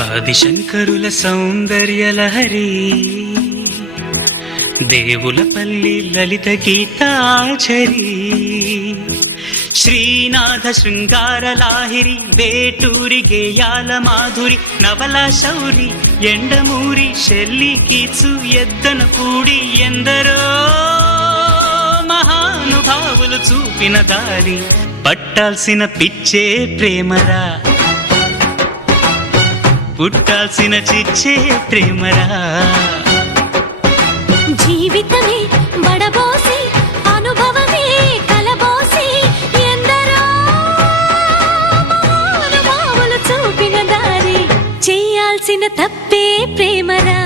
ఆదిశంకరుల సౌందర్య లహరి, దేవులపల్లి లలిత గీతాచరి, శ్రీనాథ శృంగార లాహిరి, వేటూరి గేయాల మాధురి, నవల శౌరి, ఎండమూరి, షెల్లి కీచు, ఎద్దన పూడి, ఎందరో మహానుభావులు చూపిన దారి, పట్టాల్సిన పిచ్చే ప్రేమరా, పుట్టాల్సిన చిచ్చే ప్రేమరా. జీవితమే బడబోసి అనుభవమే కలబోసి, ఎందరో మహానుభావులు చూపిన దారి, చేయాల్సిన తప్పే ప్రేమరా.